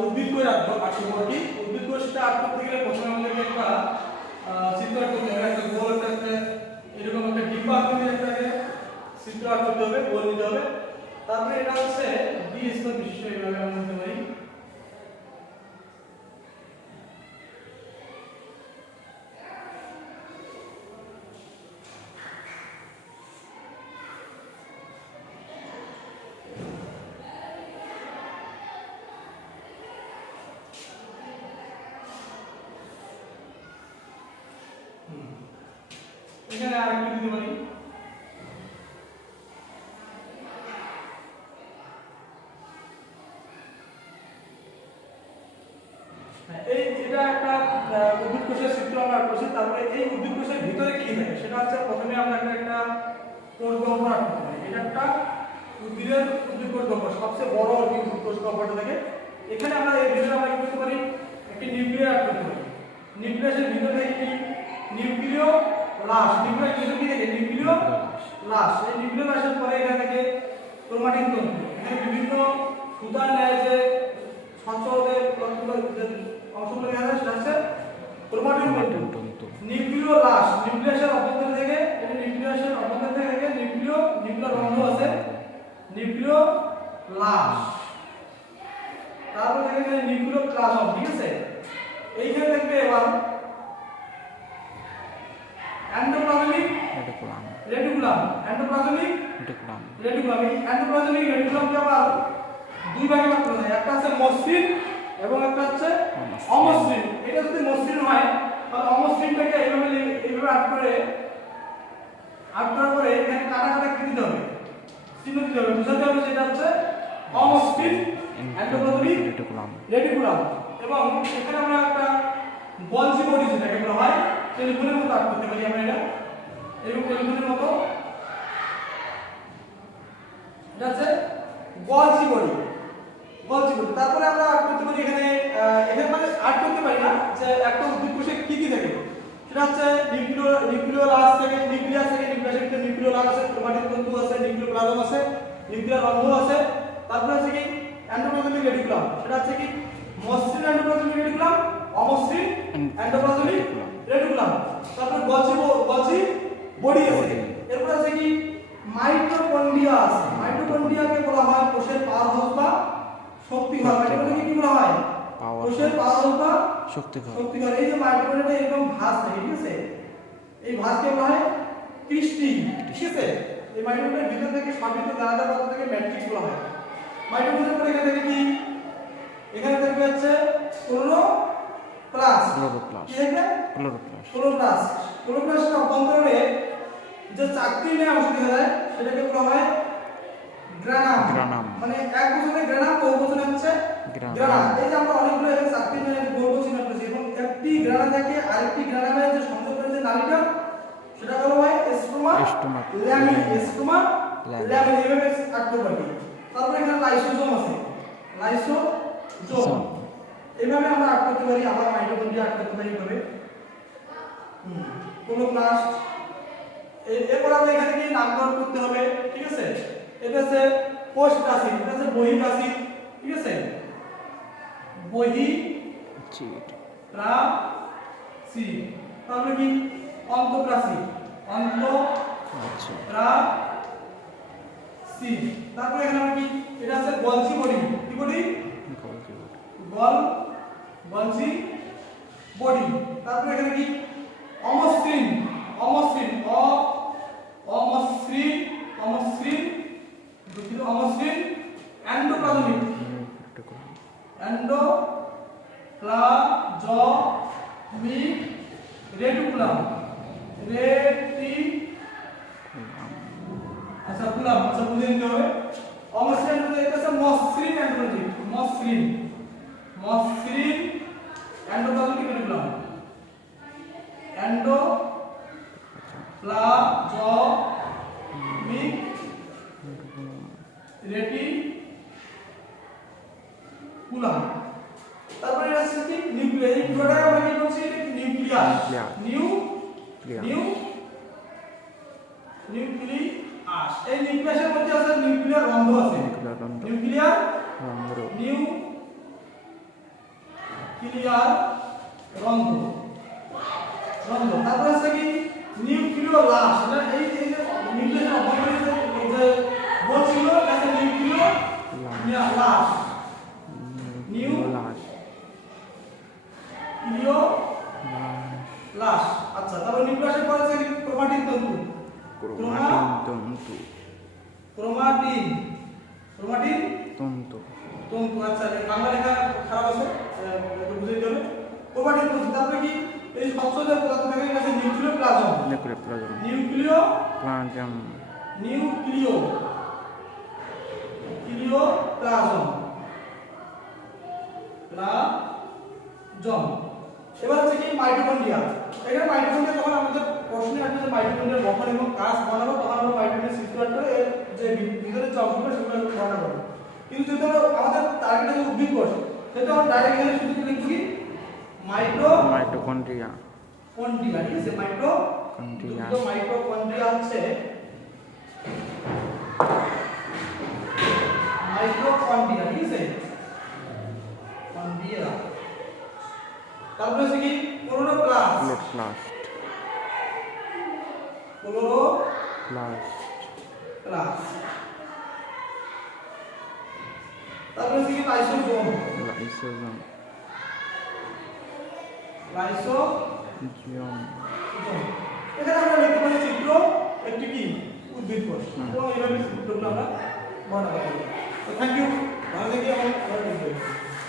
উদ্ভিদ করে আটকে বলটি উদ্ভিদ করে সেটা আটকে করতে গেলে প্রথমে আমাদেরকে একটা চিত্র আঁকতে হবে, একটা গোল একটা এরকম একটা ডিম্বা আকৃতির একটা চিত্র আঁকতে হবে, গোল নিতে হবে। তারপরে এটা হচ্ছে দ্বি স্তর বিশিষ্ট, এইভাবে আমরা নিতে পারি। এখানে আরেকটু দিতে পারি। এটা একটা উদ্ভিদ কোষের চিত্র আমরা করছি। তারপরে এই উদ্ভিদ কোষের ভিতরে কি থাকে সেটা হচ্ছে প্রথমে আমরা একটা কোষ গহ্বর আঁকতে পারি। এটা একটা উদ্ভিদ কোষ গহ্বর, সবচেয়ে বড় উদ্ভিদ কোষ গহ্বরটা থাকে। এখানে আমরা এর ভিতরে আমরা কি করতে পারি, একটি নিউক্লিয়াস আঁকতে পারি। নিউক্লিয়াসের ভিতরে একটি নিউক্লিয় লাশ, নিউক্লিয়াস ভিতরে কি থাকে, নিউক্লিয় লাশ। এই নিউক্লিয় লাশের পরে এখানে থাকে ক্রোমাটিন তন্তু। এখানে বিভিন্ন সুতার ন্যায় যে সঞ্চয়ের অংশগুলো দেখা যায় সেটা হচ্ছে ক্রোমাটিন তন্তু। নিউক্লিয় লাশ, নিউক্লিয়াসের অভ্যন্তরে থেকে, এটা নিউক্লিয়াসের অভ্যন্তরে থেকে নিউক্লিয়ার রন্ধ্র আছে, নিউক্লিয় লাশ। তারপর থেকে নিউক্লিয় প্লাজম, ঠিক আছে। এইখানে দেখবে এবার এন্ডোপ্লাজমিক রেটিকুলাম, এন্ডোপ্লাজমিক রেটিকুলাম। এই এন্ডোপ্লাজমিক রেটিকুলামকে আবার দুই ভাগে ভাগ করা যায়, একটা আছে মসৃণ এবং একটা হচ্ছে অমসৃণ। এটা যদি মসৃণ হয় তাহলে অমসৃণটাকে এইভাবে আট করার পরে এখানে কাটা কাটা কি দিতে হবে, চিহ্ন দিতে হবে, বুঝাতে হবে যেটা হচ্ছে অমসৃণ এন্ডোপ্লাজমিক রেটিকুলাম। এবং এখানে আমরা একটা বলজি বডি যেটাকে বলা হয় টেলিফোনের মতো আট করতে পারি আমরা। এটা এবং টেলিফোনের মতো এটা হচ্ছে বলজি বডি। তারপরে আমরা আট করতে পারি এখানে মানে আট করতে পারি না যে একটা উদ্ভিদ কোষে কি কি থাকে সেটা হচ্ছে নিউক্লিয় লাশ থেকে, নিউক্লিয়াস থেকে, নিউক্লিয়াসের ভিতরে নিউক্লিয় লাশ আছে, ক্রোমাটিন তন্তু আছে, নিউক্লিয় প্লাজম আছে, নিউক্লিয়ার রন্ধ্র আছে। তারপরে আছে কি এন্ডোপ্লাজমিক রেটিকুলাম, সেটা হচ্ছে কি মসৃণ এন্ডোপ্লাজমিক রেটিকুলাম, অমসৃণ এন্ডোপ্লাজমিক রেটিকুলাম। তারপরে গলজি বডি আছে। এরপর আছে কি মাইটোকন্ড্রিয়া আছে। মাইটোকন্ড্রিয়াকে বলা হয় কোষের পাওয়ার হাউস বা শক্তিঘর। মাইটোকন্ড্রিয়াকে কি বলা হয়, কোষের পাওয়ার হাউস বা শক্তিঘর। এই যে মাইটোকন্ড্রিয়াটা এরকম ভাঁজ থাকে, ঠিক আছে, এই ভাঁজকে বলা হয় ক্রিস্টি, ঠিক আছে। এই মাইটোকন্ড্রিয়ার ভিতর থেকে সবভিত দানাদার পদার্থ থেকে ম্যাট্রিক্স বলা হয়। মাইটোকন্ড্রিয়ার পরে এখানে থেকে কি, এখানে থেকে হচ্ছে ক্লোরোপ্লাস্ট। কি দেখবে, ক্লোরোপ্লাস্টের অভ্যন্তরে যে চাকতির ন্যায় অংশ দেখা যায় সেটাকে বলা হয় গ্রানাম। মানে এক বছরে গ্রানাম, বহু বছরে হচ্ছে গ্রানা। এই যে আমরা অনেকগুলো এখানে চাকতির ন্যায় গোল চিহ্ন করেছি এবং একটি গ্রানা থেকে আরেকটি গ্রানামের যে সংযোগ করে যে নালীটা সেটা বলা হয় স্ট্রোমা ল্যামিন। স্ট্রোমা ল্যামিন এইভাবে কাটতে পারি। তারপরে এখানে লাইসোজোম আছে, লাইসোজোম এইভাবে আমরা আট করতে পারি। আবার মাইটোকন্ড্রিয়া আট করতে পারি এইভাবে। ক্লোরোপ্লাস্ট। এরপর আমরা এখানে কি নামকরণ করতে হবে, ঠিক আছে। এটা হচ্ছে কোষ প্রাচীর, এটা হচ্ছে বহিঃপ্রাচীর, ঠিক আছে, বহিঃপ্রাচীর। তারপরে কি অন্তঃপ্রাচীর, অন্তঃপ্রাচীর। তারপরে এখানে আমরা কি, এটা হচ্ছে গলজি বডি। কি বডি, গলজি বডি। তারপরে এখানে কি অমসৃণ এন্ডোপ্লাজমিক রেটিকুলাম। আচ্ছা বুঝে নিতে হবে। অমসৃণ এটা হচ্ছে মসৃণ এন্ডোপ্লাজমিক, মসৃণ এন্ডোপ্লাজমিক রেটিকুলাম, এন্ডোপ্লাজমিক রেটিকুলাম। তারপরে এটা হচ্ছে কি নিউক্লিয়াস। এই পুরোটা আমরা কি বলছি, এটা নিউক্লিয়াস, নিউক্লিয়াস। এই নিউক্লিয়াসের মধ্যে আছে নিউক্লিয়ার রন্ধ্র আছে, নিউক্লিয়ার ক্লিয়ার রন্ধ্র রন্ধ্র। তারপরে আছে কি নিউক্লিওলাস, এটা এই যে নিউক্লিয়াসের অভ্যন্তরে যে বল ছিল তাকে নিউক্লিওলাস নিউক্লিওলাস। আচ্ছা, তারপর নিউক্লিয়াসের পরে আছে ক্রোমাটিন তন্তু, ক্রোমাটিন তন্তু। আচ্ছা, বাংলা লেখা খারাপ আছে, একটু বুঝে দিতে হবে। ক্রোমাটিন তন্তু। তারপরে কি এই সবচেয়ে যে পদার্থ থাকে এটা হচ্ছে নিউক্লিওপ্লাজম। এবার হচ্ছে কি মাইটোকন্ড্রিয়া। এখানে মাইটোকন্ড্রিয়া তখন আমাদের প্রশ্নে আসবে যে মাইটোকন্ড্রিয়ার গঠন এবং কাজ বানাবো, তখন আমরা মাইটোকন্ড্রিয়া সিস্টেম করে এর যে ভিতরে যে অংশগুলো সেগুলো বর্ণনা করব। কিন্তু যদি আমাদের টার্গেট হচ্ছে উদ্ভিদ কোষ, সেটা আমরা ডাইরেক্ট এখানে শুধু লিখব কি মাইটোকন্ড্রিয়া। ঠিক আছে, মাইটোকন্ড্রিয়া হচ্ছে মাইটোকন্ড্রিয়া, ঠিক আছে, কন্ড্রিয়া। তারপরে হচ্ছে কি ক্লোরোপ্লাস্ট। তারপরে হচ্ছে কি লাইসোজোম। এখানে আমরা লিখতে পারি চিত্র একটি কি উদ্ভিদ কোষ, এবং এইভাবে চিত্রগুলো আমরা বর্ণনা করব। থ্যাংক ইউ, ভালো থেকে আমরা